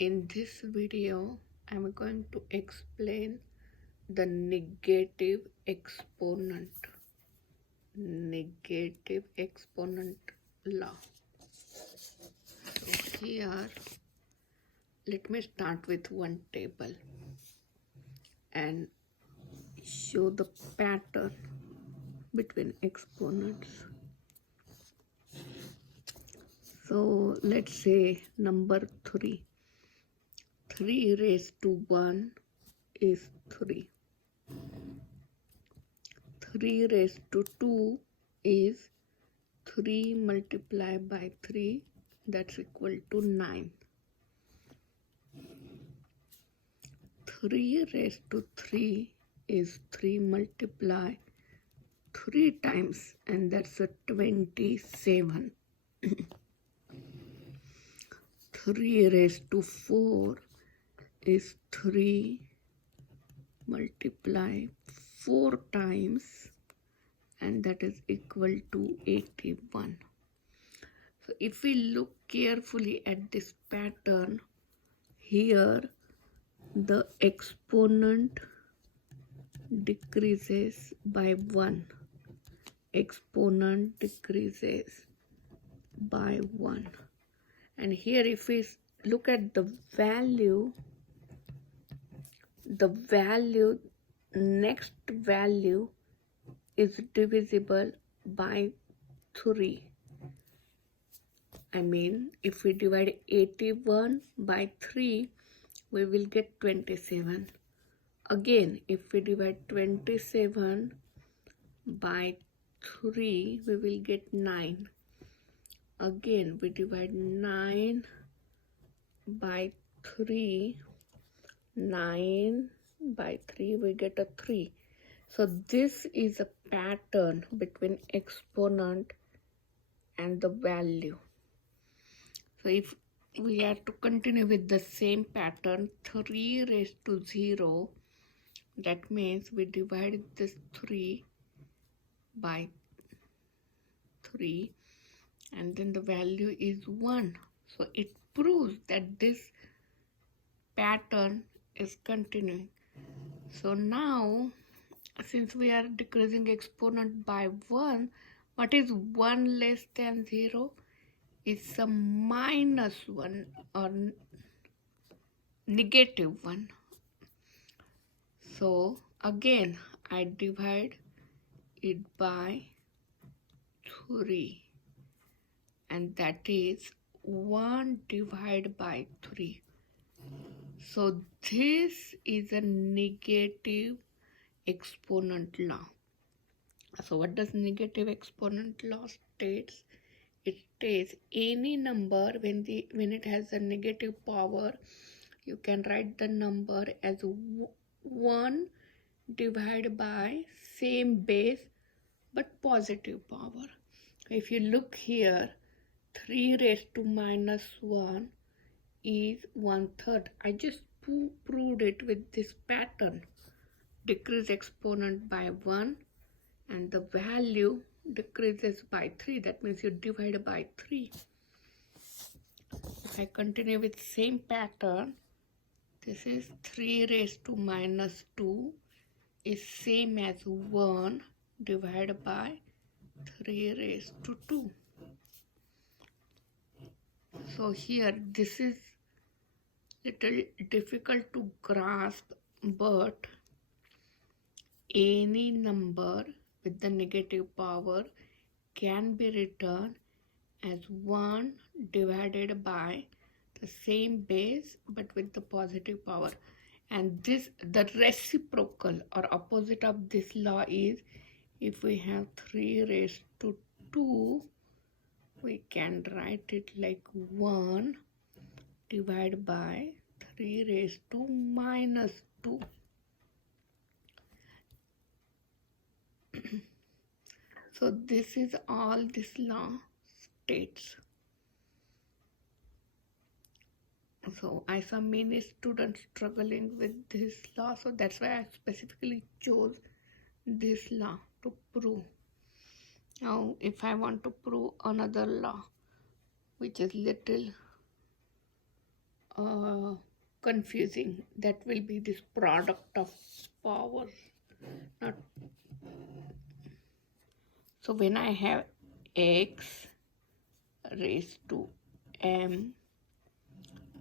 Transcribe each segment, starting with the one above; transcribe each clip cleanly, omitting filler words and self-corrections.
In this video, I'm going to explain the negative exponent law. So here, let me start with one table and show the pattern between exponents. So let's say number 3. 3 raised to 1 is 3. 3 raised to 2 is 3 multiplied by 3, that's equal to 9. 3 raised to 3 is 3 multiplied 3 times, and that's a 27. 3 raised to 4 is 3 multiplied 4 times, and that is equal to 81. So if we look carefully at this pattern, here the exponent decreases by 1. Exponent decreases by 1. And here if we look at the value, next value is divisible by 3. I mean, if we divide 81 by 3, we will get 27. Again, if we divide 27 by 3, we will get 9. Again, we divide 9 by 3, 9 by 3, we get a 3. So this is a pattern between exponent and the value. So if we are to continue with the same pattern, 3 raised to 0, that means we divide this 3 by 3, and then the value is 1. So it proves that this pattern is continuing. So now, since we are decreasing exponent by 1, what is 1 less than 0? It's a minus 1 or negative 1. So again, I divide it by 3, and that is 1 divided by 3. So this is a negative exponent law. So what does negative exponent law states? It states any number when it has a negative power, you can write the number as 1 divided by same base but positive power. If you look here, 3 raised to minus 1 is 1/3. I just proved it with this pattern. Decrease exponent by 1 and the value decreases by 3. That means you divide by 3. If I continue with same pattern, this is 3 raised to minus 2 is same as 1 divided by 3 raised to 2. So here this is little difficult to grasp, but any number with the negative power can be written as 1 divided by the same base but with the positive power. And this, the reciprocal or opposite of this law is, if we have 3 raised to 2, we can write it like 1 divided by 3 raised to minus 2. So this is all this law states. So I saw many students struggling with this law, so that's why I specifically chose this law to prove. Now if I want to prove another law which is little uh, confusing. That will be this product of powers. Not so when I have x raised to m,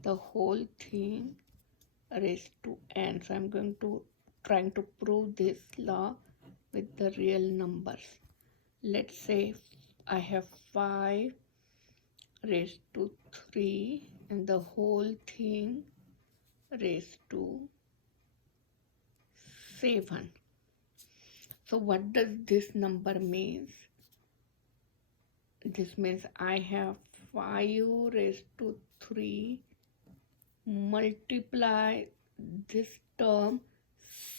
the whole thing raised to n. So I'm going to trying to prove this law with the real numbers. Let's say I have 5 raised to 3 and the whole thing raised to 7. So what does this number means? This means I have 5 raised to 3 multiply this term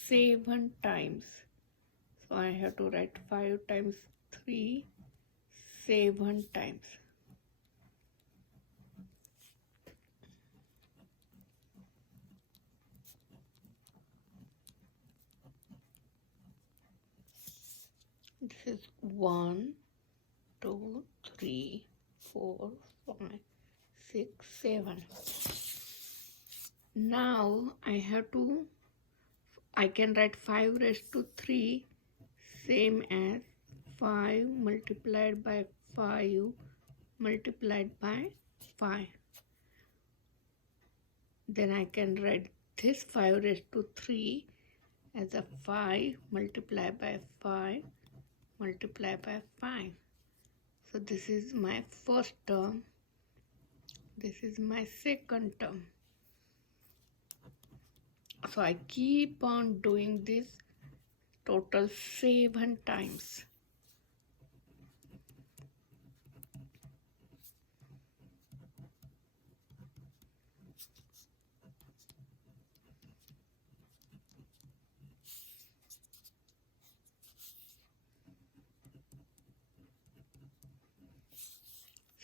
7 times. So I have to write 5 times 3 7 times. This is 1, 2, 3, 4, 5, 6, 7. Now I can write 5 raised to 3 same as 5 multiplied by 5 multiplied by 5. Then I can write this 5 raised to 3 as a 5 multiplied by 5 multiplied by 5. So this is my first term. This is my second term. So I keep on doing this total 7 times.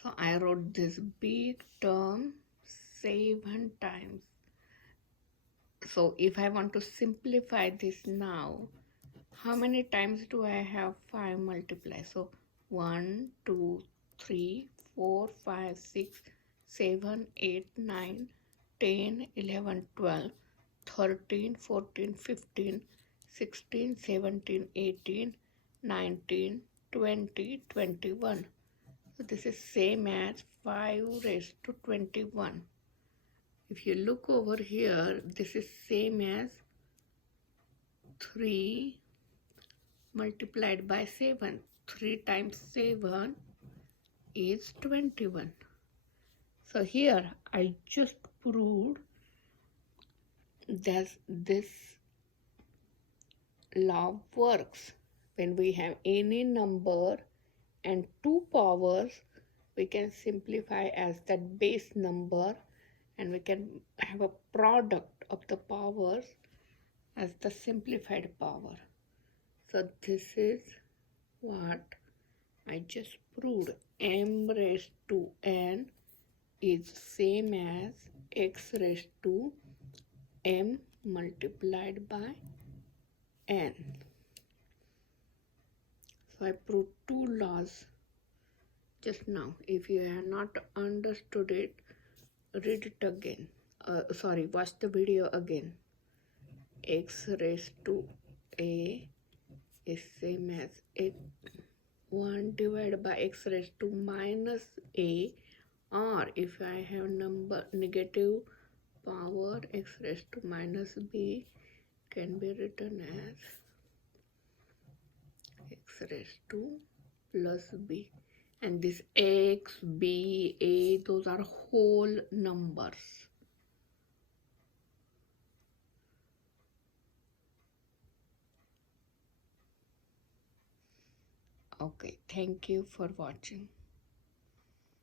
So I wrote this big term 7 times. So if I want to simplify this now, how many times do I have 5 multiply? So 1, 2, 3, 4, 5, 6, 7, 8, 9, 10, 11, 12, 13, 14, 15, 16, 17, 18, 19, 20, 21. So this is same as 5 raised to 21. If you look over here, this is same as 3 multiplied by 7. 3 times 7 is 21. So here I just proved that this law works. When we have any number and 2 powers, we can simplify as that base number and we can have a product of the powers as the simplified power. So this is what I just proved. M raised to n is same as x raised to m multiplied by n. So I proved 2 laws just now. If you have not understood it, read it again. Watch the video again. X raised to a is same as 1 divided by x raised to minus a, or if I have number negative power, x raised to minus b can be written as x raised to plus b. And this x, b, a, those are whole numbers. Okay, thank you for watching.